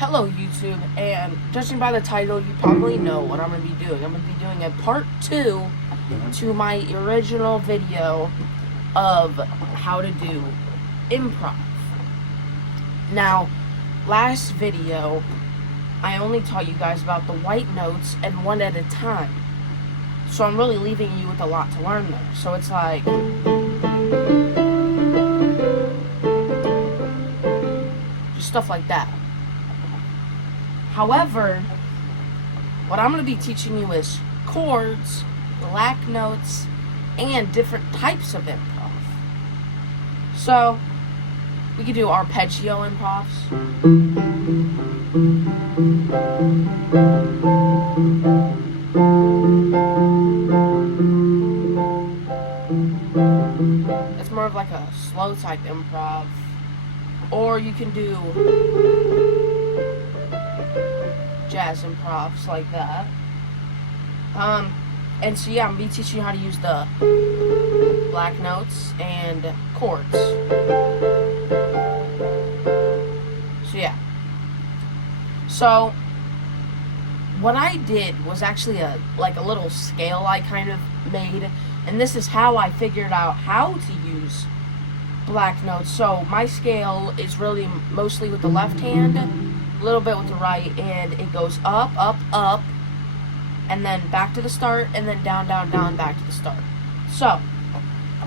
Hello YouTube, and judging by the title, you probably know what I'm going to be doing. I'm going to be doing a part 2 to my original video of how to do improv. Now, last video, I only taught you guys about the white notes and one at a time. So I'm really leaving you with a lot to learn there. So it's like... just stuff like that. However, what I'm going to be teaching you is chords, black notes, and different types of improv. So, we could do arpeggio improvs. It's more of like a slow type improv. Or you can do jazz improvs like that. And so yeah, I'm going to be teaching you how to use the black notes and chords. So yeah. So what I did was actually a little scale I kind of made, and this is how I figured out how to use black notes. So my scale is really mostly with the left hand, a little bit with the right, and it goes up, up, up, and then back to the start, and then down, down, down, back to the start. So,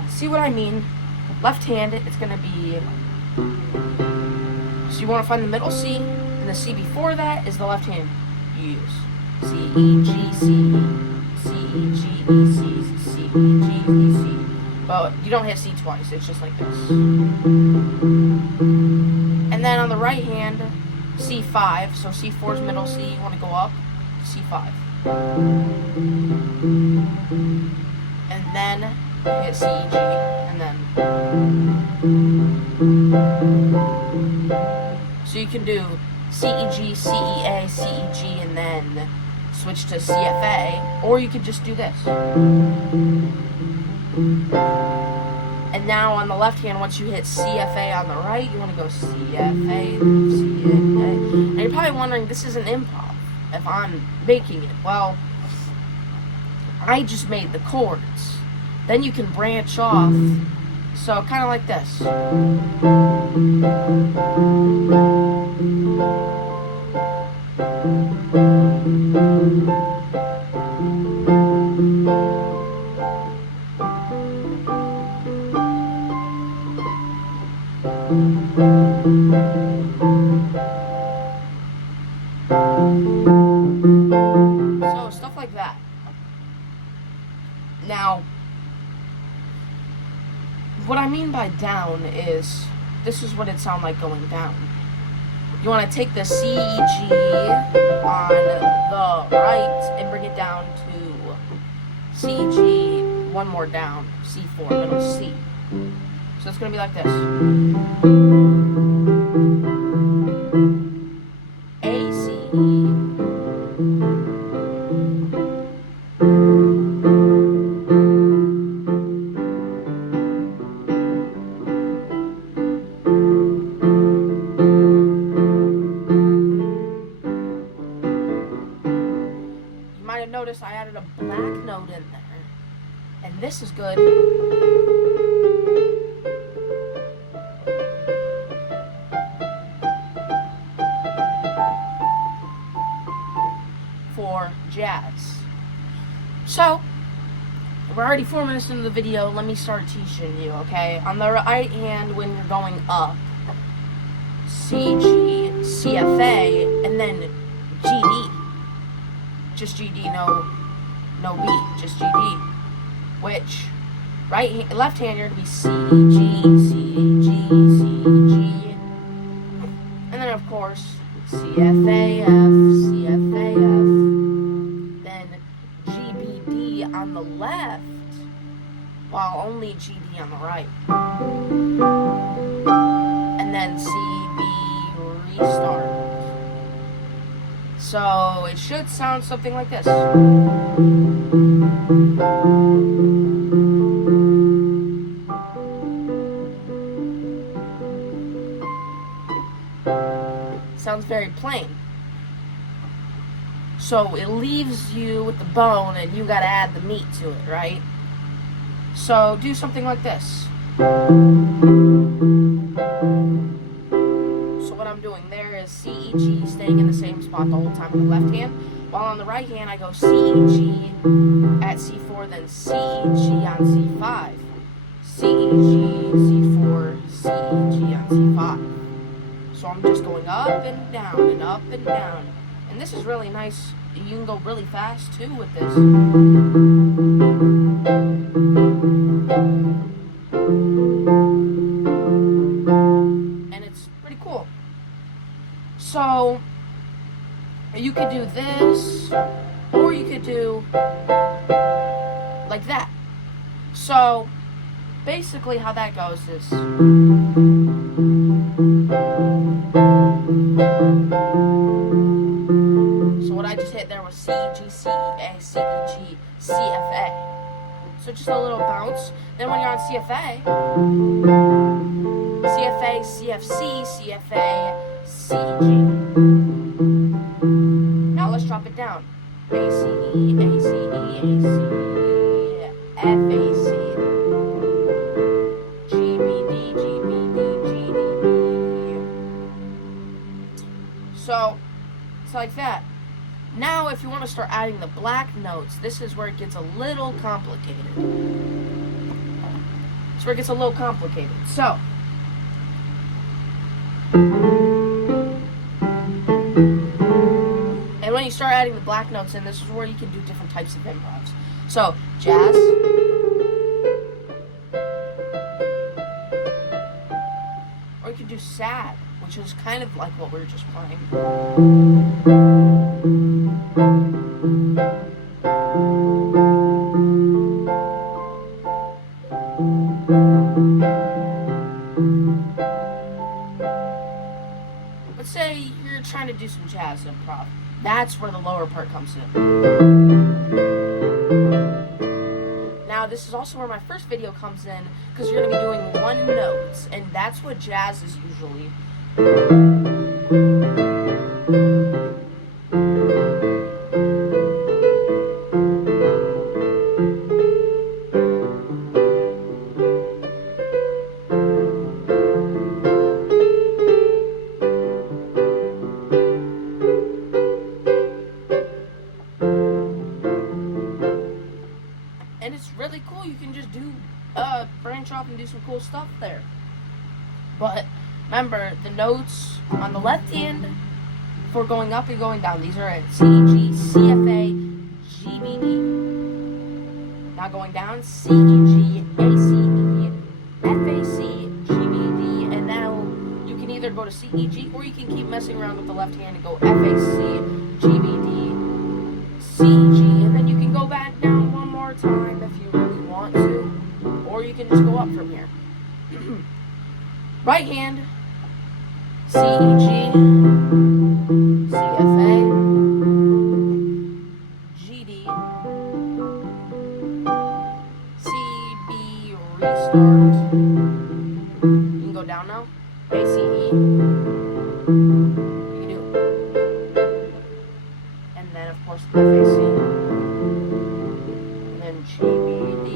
see what I mean? Left hand, it's going to be, so you want to find the middle C, and the C before that is the left hand you use. C, E, G, C, C, E, G, E, C, C, E, G, E, C. But you don't hit C twice, it's just like this. And then on the right hand, C5, so C4 is middle C, you want to go up, C5. And then you hit C, E, G, and then. So you can do C, E, G, C, E, A, C, E, G, and then switch to C, F, A, or you could just do this. And now on the left hand, once you hit CFA on the right, you want to go CFA, CFA. And you're probably wondering, this isn't improv if I'm making it. Well, I just made the chords. Then you can branch off. So kind of like this. So, stuff like that. Now, what I mean by down is, this is what it sounds like going down. You want to take the C, E, G on the right and bring it down to C, E, G, one more down, C4, middle C. So it's going to be like this. A, C, E. You might have noticed I added a black note in there. And this is good for jazz. So, we're already 4 minutes into the video. Let me start teaching you, okay? On the right hand, when you're going up, C, G, C, F, A, and then G, D. Just G, D, no B, just G, D. Which, left hand, you're going to be C, G, C, G, C, G. And then, of course, C, F, A, F, C, F, A, F. Then G, B, D on the left, while only G, D on the right. And then C, B, restart. So it should sound something like this. Sounds very plain. plain. So it leaves you with the bone, and you gotta add the meat to it, right? So do something like this. So what I'm doing there is C, E, G, staying in the same spot the whole time with the left hand. While on the right hand, I go C, E, G at C4, then C, E, G on C5. C, E, G, C4, C, E, G on C5. So I'm just going up and down and up and down. And this is really nice. You can go really fast too with this. And it's pretty cool. So you could do this, or you could do like that. So basically how that goes is so what I just hit there was C, G, C, A, C, E, G, C, F, A. So just a little bounce. Then when you're on CFA, CFA, CFC, CFA, C, G. Now let's drop it down. A, C, E, A, C, E, A, C, F, A, C, G, B, D, G, B, D, G, D, B. So, it's like that. Now, if you want to start adding the black notes, this is where it gets a little complicated. It's where it gets a little complicated. So, and when you start adding the black notes in, this is where you can do different types of improvs. So, jazz, or you can do sad, which is kind of like what we were just playing. Let's say you're trying to do some jazz improv. That's where the lower part comes in. Now, this is also where my first video comes in, because you're going to be doing one notes, and that's what jazz is usually. And it's really cool. You can just do branch off and do some cool stuff there. But remember, the notes on the left hand for going up and going down, these are at C, G, C, F, A, G, B, D. Now going down, C, E, G, A, C, E, F, A, C, G, B, D. And now you can either go to C, E, G, or you can keep messing around with the left hand and go F, A, C, G, B, D, C, G. And then you can go back down one more time if you really want to. Or you can just go up from here. Right hand, C, E, G, C, F, A, G, D, C, B, restart. You can go down now. A, C, E. You can do it. And then, of course, F, A, C. And then G, B, D.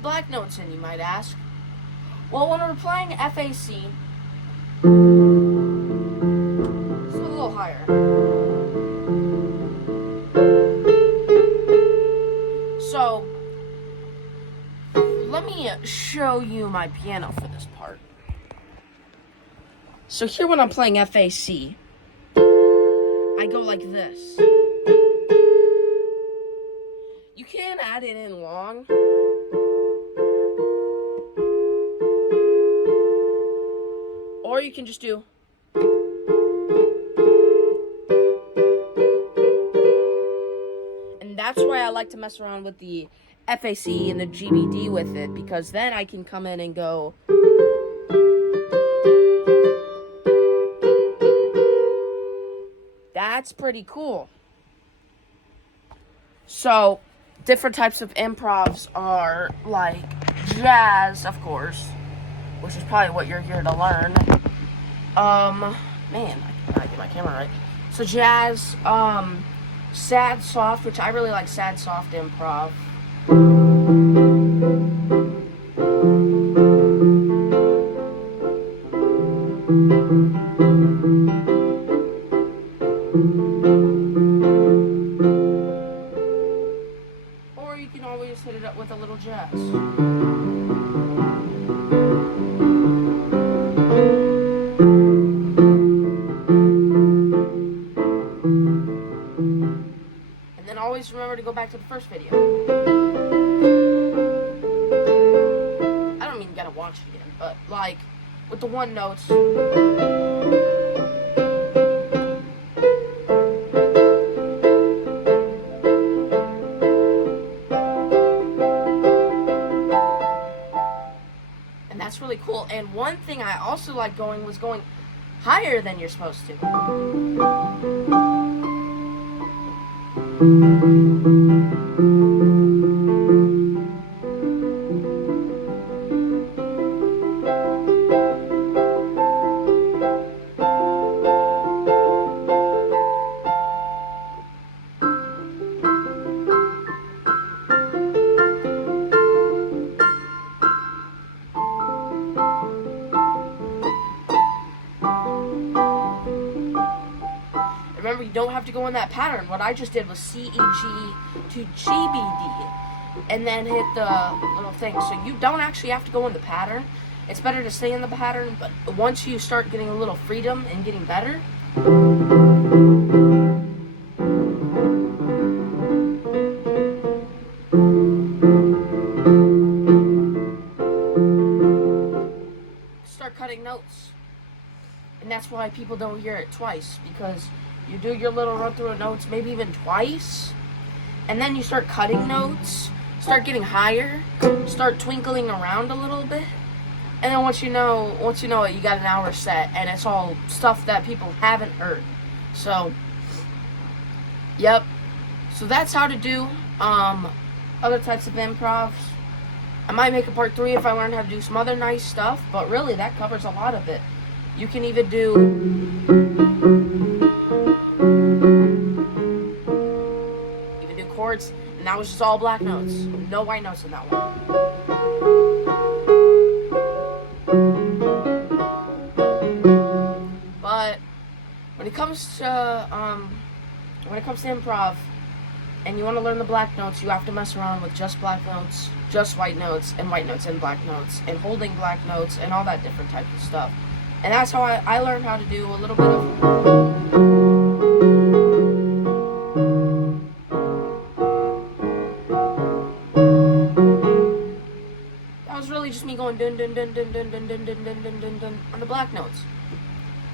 Black notes in, you might ask. Well, when we're playing FAC, it's a little higher. So, let me show you my piano for this part. So here when I'm playing FAC, I go like this. You can add it in long. Or you can just do. And that's why I like to mess around with the FAC and the GBD with it, because then I can come in and go. That's pretty cool. So, different types of improvs are like jazz, of course. which is probably what you're here to learn. Man, I gotta get my camera right. So jazz, sad soft, which I really like sad soft improv. Or you can always hit it up with a little jazz. And then always remember to go back to the first video. I don't mean you gotta watch it again, but like with the one notes. And that's really cool. And one thing I also like going was going higher than you're supposed to. Remember, you don't have to go in that pattern. What I just did was C, E, G to G, B, D, and then hit the little thing. So you don't actually have to go in the pattern. It's better to stay in the pattern, but once you start getting a little freedom and getting better, start cutting notes. And that's why people don't hear it twice, because you do your little run through of notes, maybe even twice, and then you start cutting notes, start getting higher, start twinkling around a little bit, and then once you know it, you got an hour set, and it's all stuff that people haven't heard. So, yep. So that's how to do other types of improvs. I might make a part 3 if I learn how to do some other nice stuff, but really that covers a lot of it. You can even do chords, and that was just all black notes. No white notes in that one. But when it comes to improv, and you want to learn the black notes, you have to mess around with just black notes, just white notes and black notes, and holding black notes, and all that different type of stuff. And that's how I learned how to do a little bit of. Just me going dun dun dun dun dun dun dun dun dun dun dun dun on the black notes,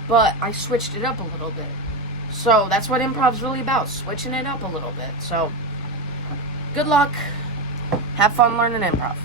but I switched it up a little bit. So that's what improv's really about, switching it up a little bit. So good luck, have fun learning improv.